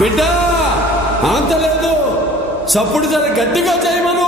బిడ్డా అంత లేదు. సప్పుడు సరే గట్టిగా చేయమను.